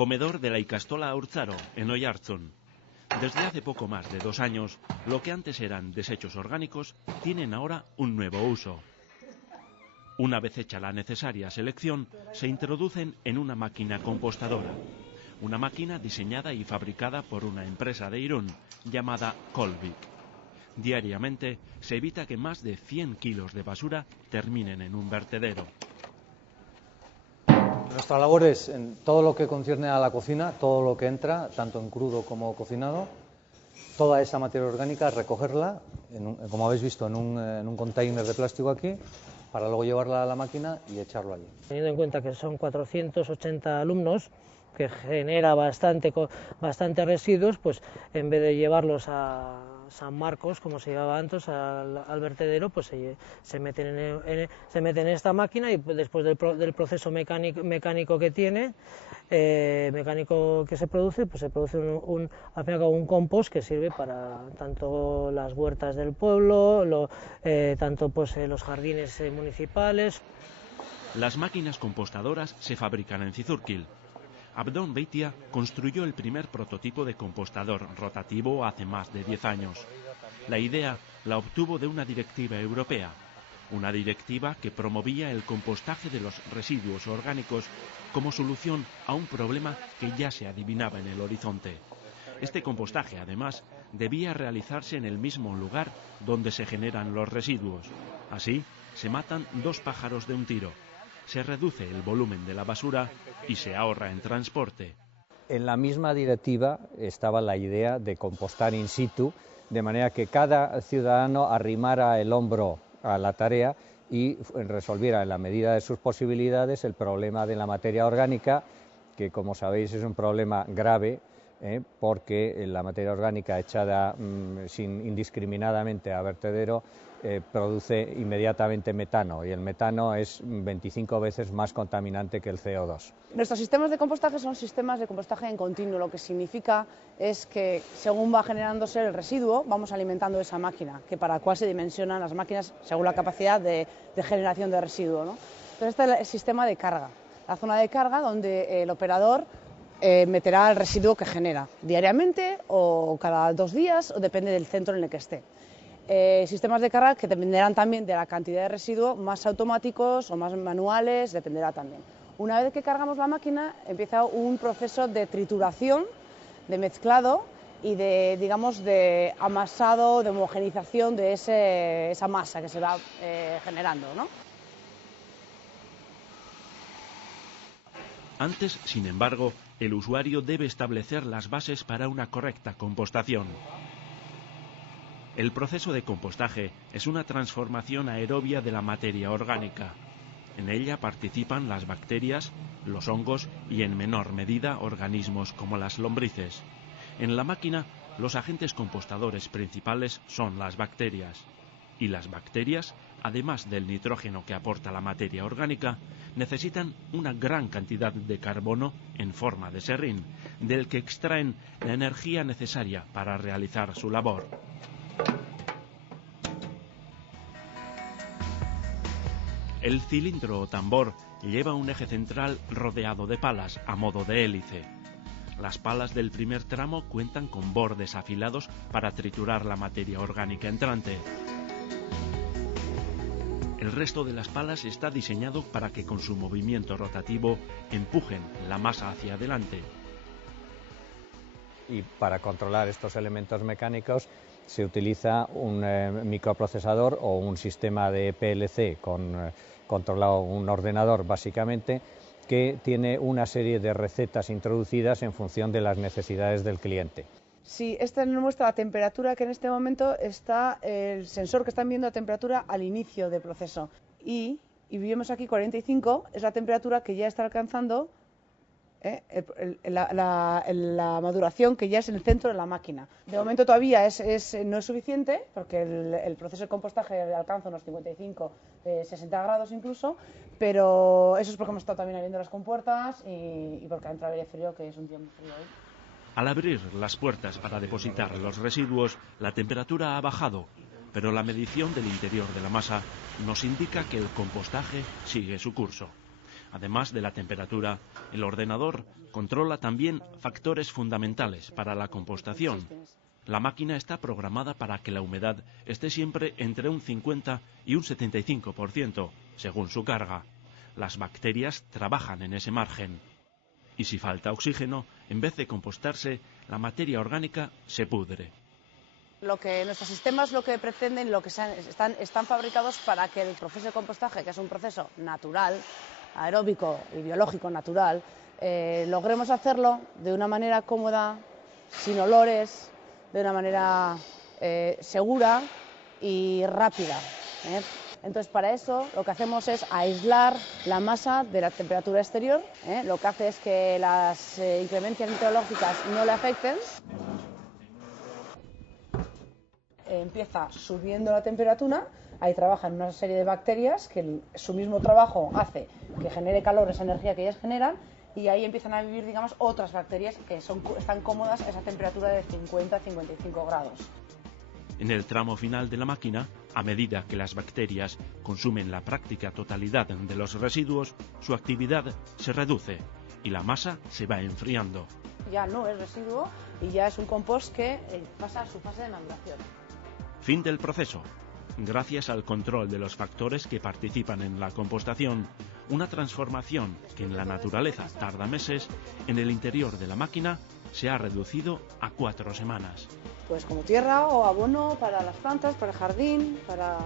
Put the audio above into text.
Comedor de la Ikastola Haurtzaro, en Oiartzun. Desde hace poco más de 2 años, lo que antes eran desechos orgánicos tienen ahora un nuevo uso. Una vez hecha la necesaria selección, se introducen en una máquina compostadora. Una máquina diseñada y fabricada por una empresa de Irún llamada Colvik. Diariamente se evita que más de 100 kilos de basura terminen en un vertedero. Nuestra labor es, en todo lo que concierne a la cocina, todo lo que entra, tanto en crudo como cocinado, toda esa materia orgánica, recogerla, como habéis visto, en un container de plástico aquí, para luego llevarla a la máquina y echarlo allí. Teniendo en cuenta que son 480 alumnos, que genera bastante residuos, pues en vez de llevarlos a San Marcos, como se llevaba antes, al vertedero, pues se meten en esta máquina y después del proceso mecánico que tiene, mecánico que se produce, pues se produce al fin y al cabo un compost que sirve para tanto las huertas del pueblo, tanto pues los jardines municipales. Las máquinas compostadoras se fabrican en Zizurkil. Abdon Beitia construyó el primer prototipo de compostador rotativo hace más de 10 años. La idea la obtuvo de una directiva europea, una directiva que promovía el compostaje de los residuos orgánicos como solución a un problema que ya se adivinaba en el horizonte. Este compostaje, además, debía realizarse en el mismo lugar donde se generan los residuos. Así, se matan 2 pájaros de un tiro. Se reduce el volumen de la basura y se ahorra en transporte. En la misma directiva estaba la idea de compostar in situ, de manera que cada ciudadano arrimara el hombro a la tarea y resolviera en la medida de sus posibilidades el problema de la materia orgánica, que como sabéis es un problema grave, porque la materia orgánica echada indiscriminadamente a vertedero produce inmediatamente metano, y el metano es 25 veces más contaminante que el CO2. Nuestros sistemas de compostaje son sistemas de compostaje en continuo, lo que significa es que según va generándose el residuo vamos alimentando esa máquina, que para la cual se dimensionan las máquinas según la capacidad de generación de residuo, ¿no? Entonces este es el sistema de carga, la zona de carga donde el operador meterá el residuo que genera diariamente o cada 2 días, o depende del centro en el que esté. Sistemas de carga que dependerán también de la cantidad de residuo, más automáticos o más manuales, dependerá también. Una vez que cargamos la máquina, empieza un proceso de trituración, de mezclado y de, digamos, de amasado, de homogenización de esa masa que se va generando, ¿no? Antes, sin embargo, el usuario debe establecer las bases para una correcta compostación. El proceso de compostaje es una transformación aerobia de la materia orgánica. En ella participan las bacterias, los hongos y, en menor medida, organismos como las lombrices. En la máquina, los agentes compostadores principales son las bacterias. Y las bacterias, además del nitrógeno que aporta la materia orgánica, necesitan una gran cantidad de carbono en forma de serrín, del que extraen la energía necesaria para realizar su labor. El cilindro o tambor lleva un eje central rodeado de palas a modo de hélice. Las palas del primer tramo cuentan con bordes afilados para triturar la materia orgánica entrante. El resto de las palas está diseñado para que con su movimiento rotativo empujen la masa hacia adelante. Y para controlar estos elementos mecánicos se utiliza un microprocesador o un sistema de PLC controlado, un ordenador básicamente, que tiene una serie de recetas introducidas en función de las necesidades del cliente. Sí, esta nos muestra la temperatura que en este momento está, el sensor que están viendo la temperatura al inicio del proceso. Y vemos aquí 45, es la temperatura que ya está alcanzando la maduración, que ya es en el centro de la máquina. De momento todavía no es suficiente, porque el proceso de compostaje alcanza unos 55, 60 grados incluso, pero eso es porque hemos estado también abriendo las compuertas y porque ha entrado aire frío, que es un día muy frío hoy. Al abrir las puertas para depositar los residuos, la temperatura ha bajado, pero la medición del interior de la masa nos indica que el compostaje sigue su curso. Además de la temperatura, el ordenador controla también factores fundamentales para la compostación. La máquina está programada para que la humedad esté siempre entre un 50 y un 75%, según su carga. Las bacterias trabajan en ese margen. Y si falta oxígeno, en vez de compostarse, la materia orgánica se pudre. Nuestros sistemas lo que pretenden, están fabricados para que el proceso de compostaje, que es un proceso natural, aeróbico y biológico natural, logremos hacerlo de una manera cómoda, sin olores, de una manera segura y rápida. Entonces, para eso lo que hacemos es aislar la masa de la temperatura exterior, lo que hace es que las inclemencias meteorológicas no le afecten. Empieza subiendo la temperatura, ahí trabajan una serie de bacterias que su mismo trabajo hace que genere calor, esa energía que ellas generan, y ahí empiezan a vivir, digamos, otras bacterias que están cómodas a esa temperatura de 50 a 55 grados. En el tramo final de la máquina, a medida que las bacterias consumen la práctica totalidad de los residuos, su actividad se reduce y la masa se va enfriando. Ya no es residuo y ya es un compost que pasa a su fase de maduración. Fin del proceso. Gracias al control de los factores que participan en la compostación, una transformación que en la naturaleza tarda meses, en el interior de la máquina se ha reducido a 4 semanas. Pues como tierra o abono para las plantas, para el jardín, para